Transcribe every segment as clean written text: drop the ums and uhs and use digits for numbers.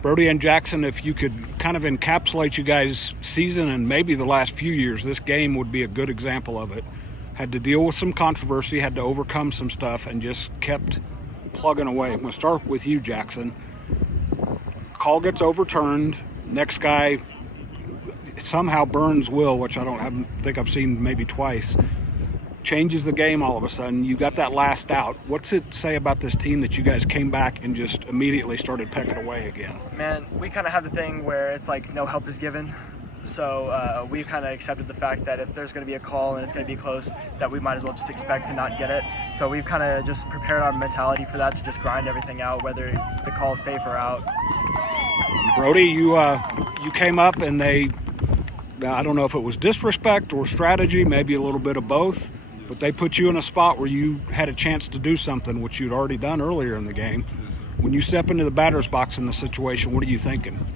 Brody and Jackson, if you could kind of encapsulate you guys' season and maybe the last few years, this game would be a good example of it. Had to deal with some controversy, had to overcome some stuff, and just kept plugging away. I'm going to start with you, Jackson. Call gets overturned. Next guy somehow burns Will, which I think I've seen maybe twice. Changes the game all of a sudden. You got that last out. What's it say about this team that you guys came back and just immediately started pecking away again? Man, we kind of have the thing where it's like no help is given. So we've kind of accepted the fact that if there's going to be a call and it's going to be close, that we might as well just expect to not get it. So we've kind of just prepared our mentality for that, to just grind everything out, whether the call's safe or out. Brody, you came up and I don't know if it was disrespect or strategy, maybe a little bit of both, but they put you in a spot where you had a chance to do something, which you'd already done earlier in the game. When you step into the batter's box in the situation, what are you thinking?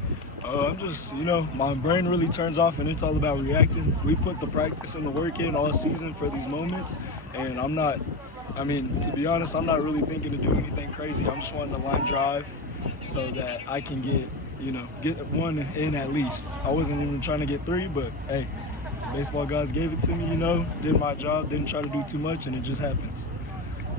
I'm just, my brain really turns off and it's all about reacting. We put the practice and the work in all season for these moments, and to be honest, I'm not really thinking to do anything crazy. I'm just wanting to line drive so that I can get one in at least. I wasn't even trying to get three, but hey, baseball gods gave it to me, did my job, didn't try to do too much, and it just happens.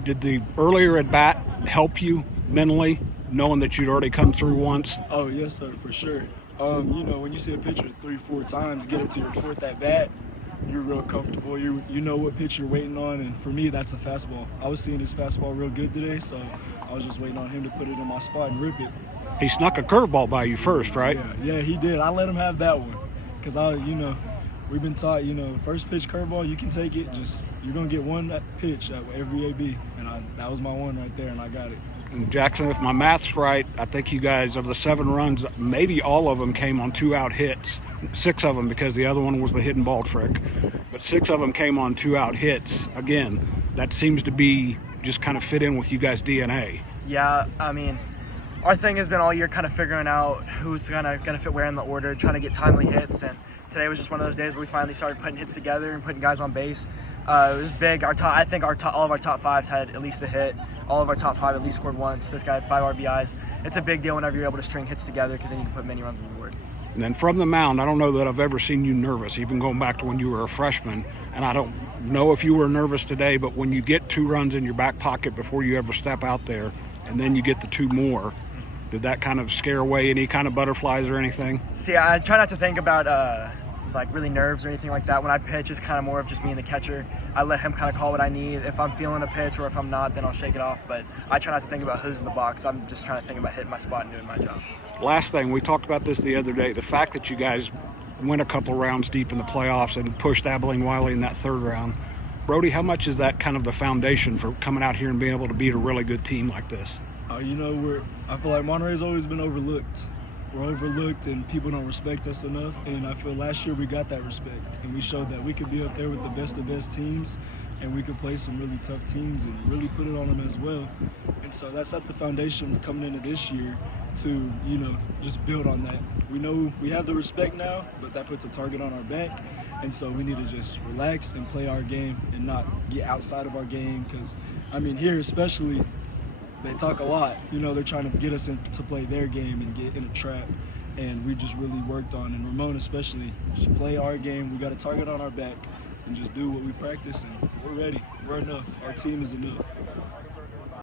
Did the earlier at bat help you mentally, knowing that you'd already come through once? Oh, yes, sir, for sure. When you see a pitcher 3-4 times get it to your fourth at bat, you're real comfortable. You know what pitch you're waiting on, and for me, that's a fastball. I was seeing his fastball real good today, so I was just waiting on him to put it in my spot and rip it. He snuck a curveball by you first, right? Yeah, he did. I let him have that one because we've been taught, first pitch curveball, you can take it. You're gonna get one pitch at every AB, and that was my one right there, and I got it. And Jackson, if my math's right, I think you guys, of the 7 runs, maybe all of them came on 2-out hits. 6 of them, because the other one was the hidden ball trick. But 6 of them came on 2-out hits. Again, that seems to be just kind of fit in with you guys' DNA. Yeah, our thing has been all year kind of figuring out who's gonna fit where in the order, trying to get timely hits, and today was just one of those days where we finally started putting hits together and putting guys on base. It was big. All of our top 5s had at least a hit. All of our top 5 at least scored once. This guy had 5 RBIs. It's a big deal whenever you're able to string hits together, because then you can put many runs on the board. And then from the mound, I don't know that I've ever seen you nervous, even going back to when you were a freshman. And I don't know if you were nervous today, but when you get 2 runs in your back pocket before you ever step out there, and then you get the 2 more, did that kind of scare away any kind of butterflies or anything? See, I try not to think about really nerves or anything like that. When I pitch, it's kind of more of just me and the catcher. I let him kind of call what I need. If I'm feeling a pitch or if I'm not, then I'll shake it off. But I try not to think about who's in the box. I'm just trying to think about hitting my spot and doing my job. Last thing, we talked about this the other day, the fact that you guys went a couple rounds deep in the playoffs and pushed Abilene Wiley in that 3rd round. Brody, how much is that kind of the foundation for coming out here and being able to beat a really good team like this? I feel like Monterey's always been overlooked. We're overlooked and people don't respect us enough, and I feel last year we got that respect, and we showed that we could be up there with the best of best teams, and we could play some really tough teams and really put it on them as well. And so that set the foundation coming into this year to, just build on that. We know we have the respect now, but that puts a target on our back, and so we need to just relax and play our game and not get outside of our game, because, here especially, they talk a lot. They're trying to get us to play their game and get in a trap. And we just really worked on, and Ramon especially, just play our game. We got a target on our back and just do what we practice, and we're ready. We're enough. Our team is enough.